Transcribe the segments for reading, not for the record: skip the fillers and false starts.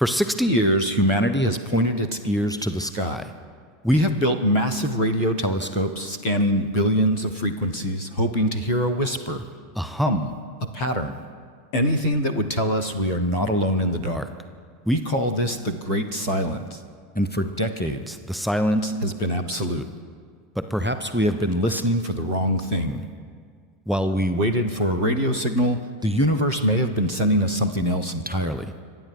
For 60 years, humanity has pointed its ears to the sky. We have built massive radio telescopes scanning billions of frequencies, hoping to hear a whisper, a hum, a pattern, anything that would tell us we are not alone in the dark. We call this the Great Silence, and for decades, the silence has been absolute. But perhaps we have been listening for the wrong thing. While we waited for a radio signal, the universe may have been sending us something else entirely.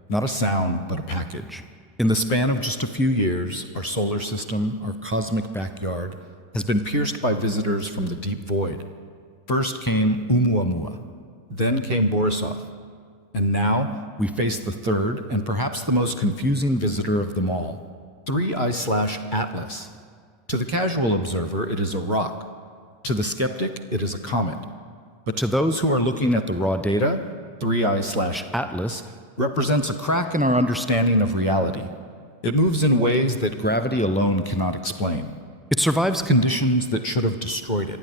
Not a sound, but a package. In the span of just a few years, our solar system, our cosmic backyard, has been pierced by visitors from the deep void. First came Oumuamua, then came Borisov, and now we face the third and perhaps the most confusing visitor of them all, 3I/Atlas. To the casual observer, it is a rock. To the skeptic, it is a comet. But to those who are looking at the raw data, 3I/Atlas represents a crack in our understanding of reality. It moves in ways that gravity alone cannot explain. It survives conditions that should have destroyed it.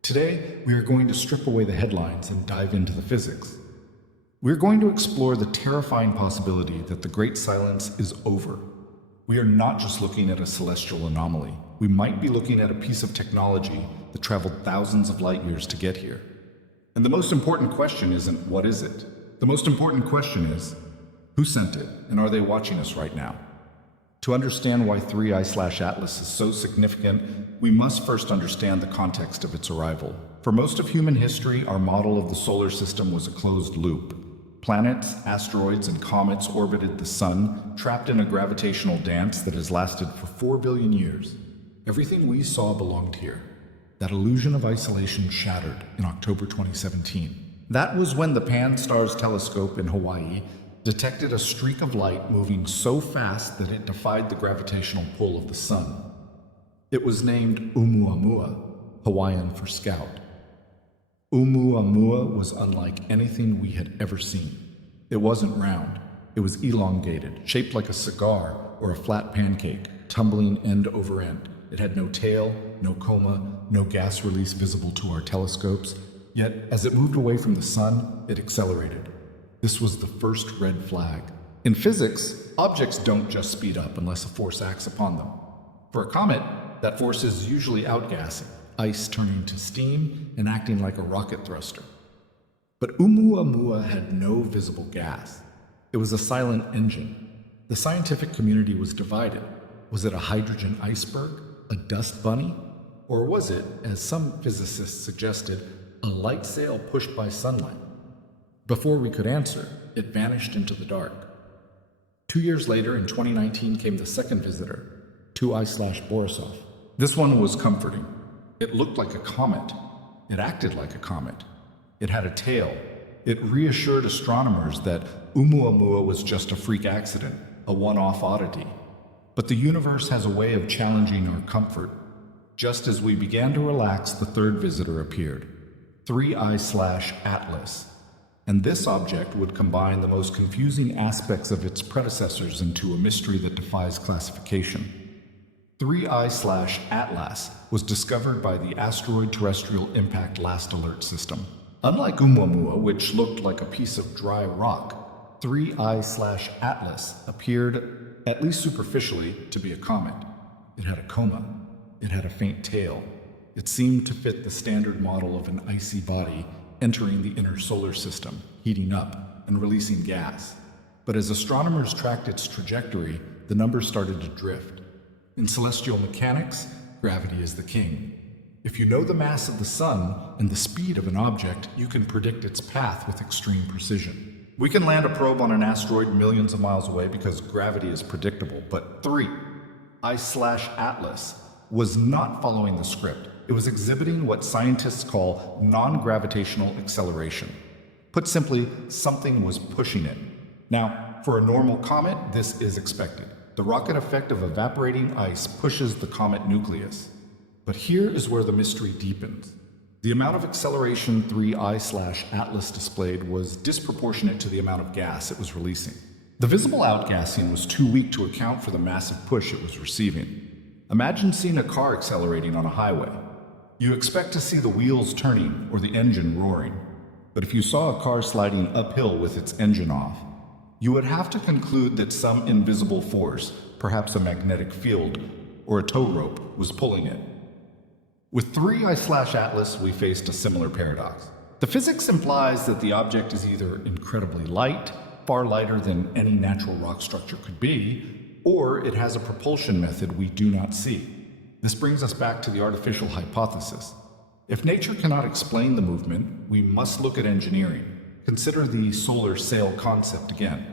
Today, we are going to strip away the headlines and dive into the physics. We're going to explore the terrifying possibility that the Great Silence is over. We are not just looking at a celestial anomaly. We might be looking at a piece of technology that traveled thousands of light years to get here. And the most important question isn't, what is it? The most important question is, who sent it, and are they watching us right now? To understand why 3I/Atlas is so significant, we must first understand the context of its arrival. For most of human history, our model of the solar system was a closed loop. Planets, asteroids, and comets orbited the sun, trapped in a gravitational dance that has lasted for 4 billion years. Everything we saw belonged here. That illusion of isolation shattered in October 2017. That was when the Pan-STARRS telescope in Hawaii detected a streak of light moving so fast that it defied the gravitational pull of the sun. It was named Oumuamua, Hawaiian for scout. Oumuamua was unlike anything we had ever seen. It wasn't round. It was elongated, shaped like a cigar or a flat pancake, tumbling end over end. It had no tail, no coma, no gas release visible to our telescopes. Yet, as it moved away from the sun, it accelerated. This was the first red flag. In physics, objects don't just speed up unless a force acts upon them. For a comet, that force is usually outgassing, ice turning to steam and acting like a rocket thruster. But Oumuamua had no visible gas. It was a silent engine. The scientific community was divided. Was it a hydrogen iceberg, a dust bunny? Or was it, as some physicists suggested, a light sail pushed by sunlight? Before we could answer, it vanished into the dark. 2 years later, in 2019, came the second visitor, 2I/Borisov. This one was comforting. It looked like a comet. It acted like a comet. It had a tail. It reassured astronomers that Oumuamua was just a freak accident, a one-off oddity. But the universe has a way of challenging our comfort. Just as we began to relax, the third visitor appeared, 3I/Atlas. And this object would combine the most confusing aspects of its predecessors into a mystery that defies classification. 3I/Atlas was discovered by the Asteroid Terrestrial Impact Last Alert System. Unlike Oumuamua, which looked like a piece of dry rock, 3I/Atlas appeared, at least superficially, to be a comet. It had a coma. It had a faint tail. It seemed to fit the standard model of an icy body entering the inner solar system, heating up and releasing gas. But as astronomers tracked its trajectory, the numbers started to drift. In celestial mechanics, gravity is the king. If you know the mass of the sun and the speed of an object, you can predict its path with extreme precision. We can land a probe on an asteroid millions of miles away because gravity is predictable, but 3I/Atlas was not following the script. It was exhibiting what scientists call non-gravitational acceleration. Put simply, something was pushing it. Now, for a normal comet, this is expected. The rocket effect of evaporating ice pushes the comet nucleus. But here is where the mystery deepens. The amount of acceleration 3I/Atlas displayed was disproportionate to the amount of gas it was releasing. The visible outgassing was too weak to account for the massive push it was receiving. Imagine seeing a car accelerating on a highway. You expect to see the wheels turning or the engine roaring. But if you saw a car sliding uphill with its engine off, You would have to conclude that some invisible force, perhaps a magnetic field or a tow rope, was pulling it. With 3I/Atlas, we faced a similar paradox. The physics implies that the object is either incredibly light, far lighter than any natural rock structure could be, or it has a propulsion method we do not see. This brings us back to the artificial hypothesis. If nature cannot explain the movement, we must look at engineering. Consider the solar sail concept again.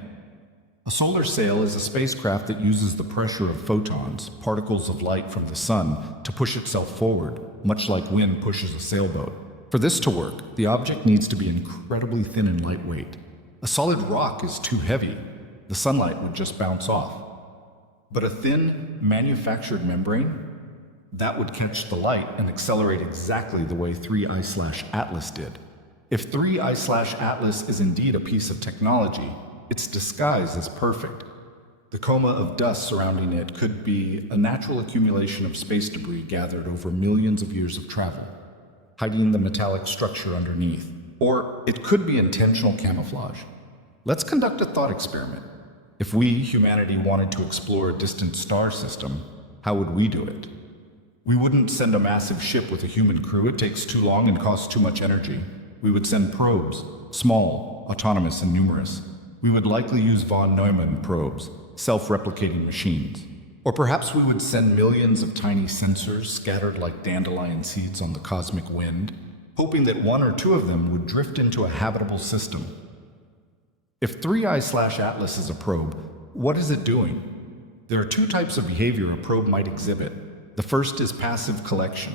A solar sail is a spacecraft that uses the pressure of photons, particles of light from the sun, to push itself forward, much like wind pushes a sailboat. For this to work, the object needs to be incredibly thin and lightweight. A solid rock is too heavy. The sunlight would just bounce off. But a thin, manufactured membrane? That would catch the light and accelerate exactly the way 3I/Atlas did. If 3I/Atlas is indeed a piece of technology, its disguise is perfect. The coma of dust surrounding it could be a natural accumulation of space debris gathered over millions of years of travel, hiding the metallic structure underneath. Or it could be intentional camouflage. Let's conduct a thought experiment. If we, humanity, wanted to explore a distant star system, how would we do it? We wouldn't send a massive ship with a human crew. It takes too long and costs too much energy. We would send probes, small, autonomous, and numerous. We would likely use von Neumann probes, self-replicating machines. Or perhaps we would send millions of tiny sensors scattered like dandelion seeds on the cosmic wind, hoping that one or two of them would drift into a habitable system. If 3I/Atlas is a probe, what is it doing? There are two types of behavior a probe might exhibit. The first is passive collection.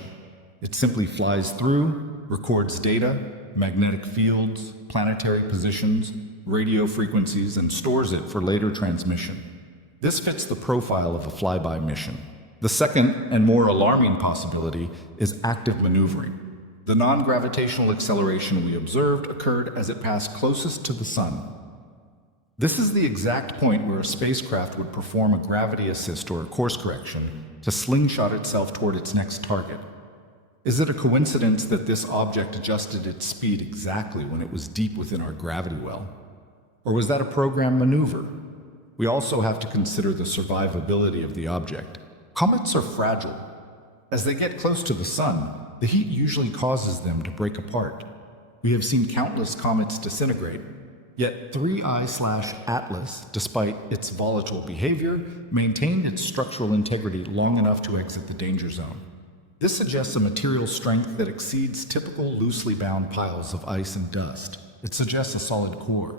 It simply flies through, records data, magnetic fields, planetary positions, radio frequencies, and stores it for later transmission. This fits the profile of a flyby mission. The second and more alarming possibility is active maneuvering. The non-gravitational acceleration we observed occurred as it passed closest to the sun. This is the exact point where a spacecraft would perform a gravity assist or a course correction to slingshot itself toward its next target. Is it a coincidence that this object adjusted its speed exactly when it was deep within our gravity well? Or was that a programmed maneuver? We also have to consider the survivability of the object. Comets are fragile. As they get close to the sun, the heat usually causes them to break apart. We have seen countless comets disintegrate, yet 3I/Atlas, despite its volatile behavior, maintained its structural integrity long enough to exit the danger zone. This suggests a material strength that exceeds typical loosely bound piles of ice and dust. It suggests a solid core,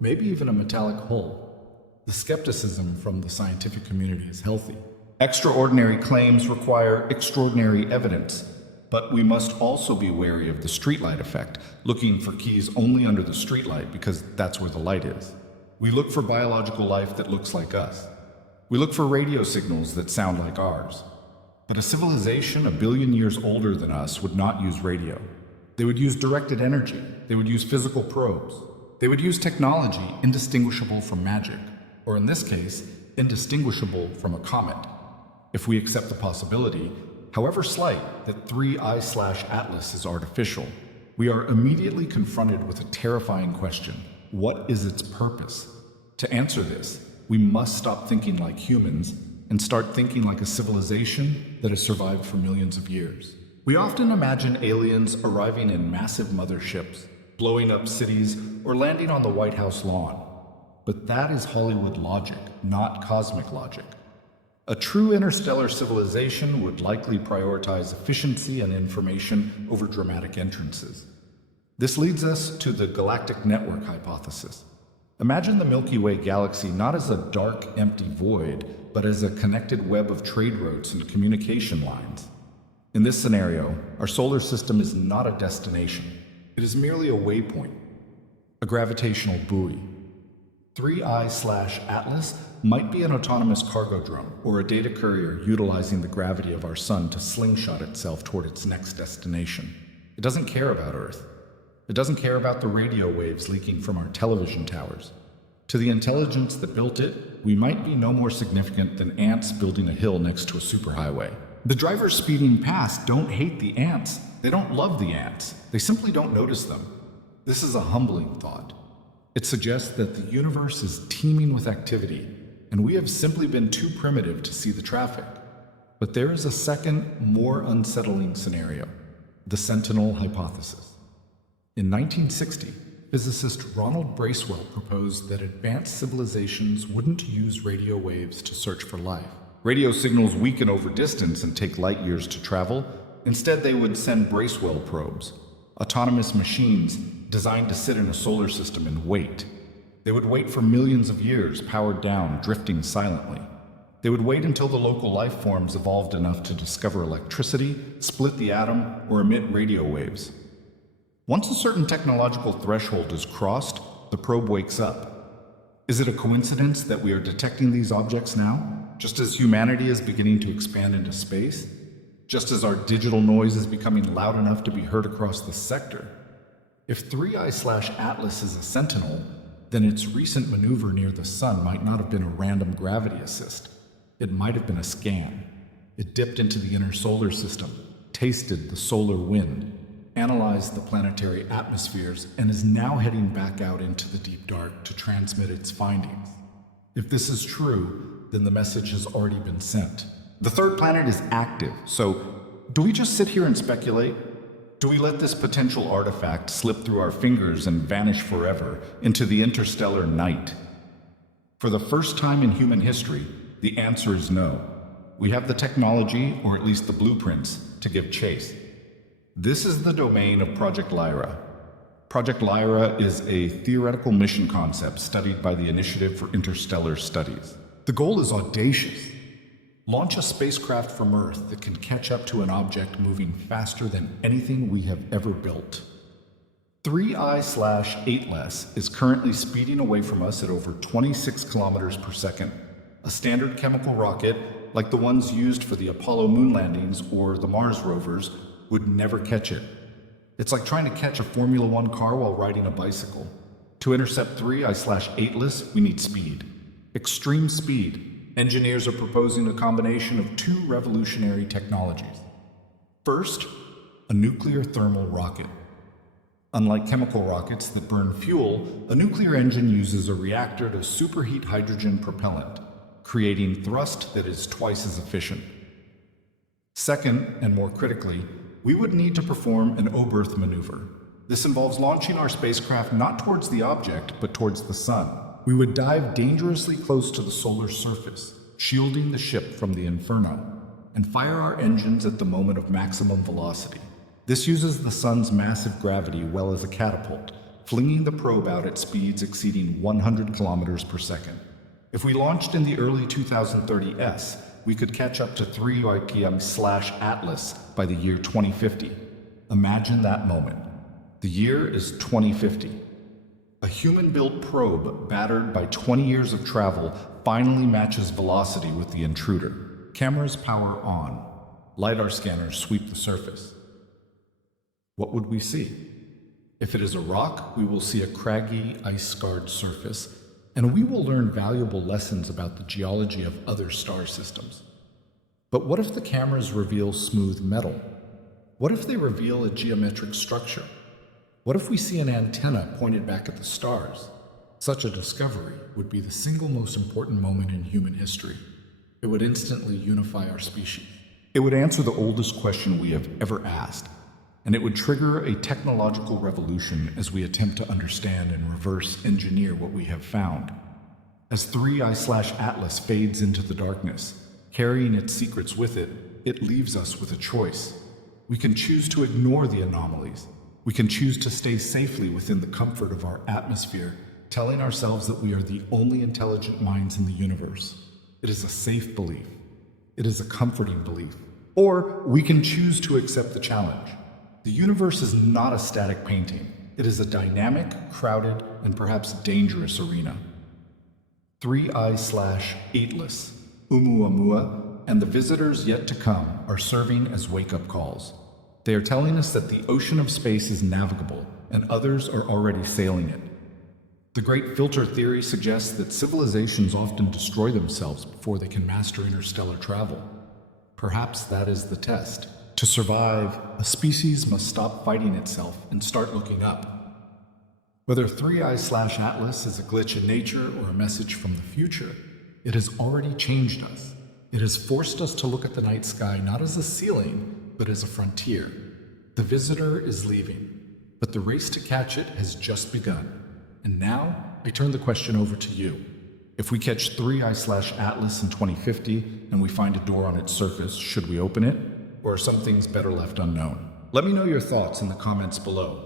maybe even a metallic hull. The skepticism from the scientific community is healthy. Extraordinary claims require extraordinary evidence, but we must also be wary of the streetlight effect, looking for keys only under the streetlight because that's where the light is. We look for biological life that looks like us. We look for radio signals that sound like ours. But a civilization a billion years older than us would not use radio. They would use directed energy. They would use physical probes. They would use technology indistinguishable from magic, or in this case, indistinguishable from a comet. If we accept the possibility, however slight, that 3I/Atlas is artificial, we are immediately confronted with a terrifying question. What is its purpose? To answer this, we must stop thinking like humans and start thinking like a civilization that has survived for millions of years. We often imagine aliens arriving in massive motherships, blowing up cities, or landing on the White House lawn. But that is Hollywood logic, not cosmic logic. A true interstellar civilization would likely prioritize efficiency and information over dramatic entrances. This leads us to the Galactic Network hypothesis. Imagine the Milky Way galaxy not as a dark, empty void, but as a connected web of trade routes and communication lines. In this scenario, our solar system is not a destination. It is merely a waypoint, a gravitational buoy. 3I/Atlas might be an autonomous cargo drone or a data courier utilizing the gravity of our sun to slingshot itself toward its next destination. It doesn't care about Earth. It doesn't care about the radio waves leaking from our television towers. To the intelligence that built it, we might be no more significant than ants building a hill next to a superhighway. The drivers speeding past don't hate the ants. They don't love the ants. They simply don't notice them. This is a humbling thought. It suggests that the universe is teeming with activity, and we have simply been too primitive to see the traffic. But there is a second, more unsettling scenario, the Sentinel hypothesis. In 1960, physicist Ronald Bracewell proposed that advanced civilizations wouldn't use radio waves to search for life. Radio signals weaken over distance and take light years to travel. Instead, they would send Bracewell probes, autonomous machines designed to sit in a solar system and wait. They would wait for millions of years, powered down, drifting silently. They would wait until the local life forms evolved enough to discover electricity, split the atom, or emit radio waves. Once a certain technological threshold is crossed, the probe wakes up. Is it a coincidence that we are detecting these objects now, just as humanity is beginning to expand into space? Just as our digital noise is becoming loud enough to be heard across the sector? If 3I/Atlas is a sentinel, then its recent maneuver near the sun might not have been a random gravity assist. It might have been a scan. It dipped into the inner solar system, tasted the solar wind, analyzed the planetary atmospheres, and is now heading back out into the deep dark to transmit its findings. If this is true, then the message has already been sent. The third planet is active, so do we just sit here and speculate? Do we let this potential artifact slip through our fingers and vanish forever into the interstellar night? For the first time in human history, the answer is no. We have the technology, or at least the blueprints, to give chase. This is the domain of Project Lyra. Project Lyra is a theoretical mission concept studied by the Initiative for Interstellar Studies. The goal is audacious. Launch a spacecraft from Earth that can catch up to an object moving faster than anything we have ever built. 3I/8LESS is currently speeding away from us at over 26 kilometers per second. A standard chemical rocket, like the ones used for the Apollo moon landings or the Mars rovers, would never catch it. It's like trying to catch a Formula One car while riding a bicycle. To intercept 3I/8LESS, we need speed. Extreme speed. Engineers are proposing a combination of two revolutionary technologies. First, a nuclear thermal rocket. Unlike chemical rockets that burn fuel, a nuclear engine uses a reactor to superheat hydrogen propellant, creating thrust that is twice as efficient. Second, and more critically, we would need to perform an Oberth maneuver. This involves launching our spacecraft not towards the object, but towards the sun. We would dive dangerously close to the solar surface, shielding the ship from the inferno, and fire our engines at the moment of maximum velocity. This uses the sun's massive gravity well as a catapult, flinging the probe out at speeds exceeding 100 kilometers per second. If we launched in the early 2030s, we could catch up to 3I/Atlas by the year 2050. Imagine that moment. The year is 2050. A human-built probe, battered by 20 years of travel, finally matches velocity with the intruder. Cameras power on. LiDAR scanners sweep the surface. What would we see? If it is a rock, we will see a craggy, ice-scarred surface, and we will learn valuable lessons about the geology of other star systems. But what if the cameras reveal smooth metal? What if they reveal a geometric structure? What if we see an antenna pointed back at the stars? Such a discovery would be the single most important moment in human history. It would instantly unify our species. It would answer the oldest question we have ever asked, and it would trigger a technological revolution as we attempt to understand and reverse engineer what we have found. As 3I/Atlas fades into the darkness, carrying its secrets with it, it leaves us with a choice. We can choose to ignore the anomalies. We can choose to stay safely within the comfort of our atmosphere, telling ourselves that we are the only intelligent minds in the universe. It is a safe belief. It is a comforting belief. Or we can choose to accept the challenge. The universe is not a static painting. It is a dynamic, crowded, and perhaps dangerous arena. 3I/8LESS, Oumuamua, and the visitors yet to come are serving as wake-up calls. They are telling us that the ocean of space is navigable, and others are already sailing it. The Great Filter Theory suggests that civilizations often destroy themselves before they can master interstellar travel. Perhaps that is the test. To survive, a species must stop fighting itself and start looking up. Whether 3i/Atlas is a glitch in nature or a message from the future, it has already changed us. It has forced us to look at the night sky not as a ceiling, but as a frontier. The visitor is leaving, but the race to catch it has just begun. And now, I turn the question over to you. If we catch 3i/Atlas in 2050 and we find a door on its surface, should we open it? Or are some things better left unknown? Let me know your thoughts in the comments below.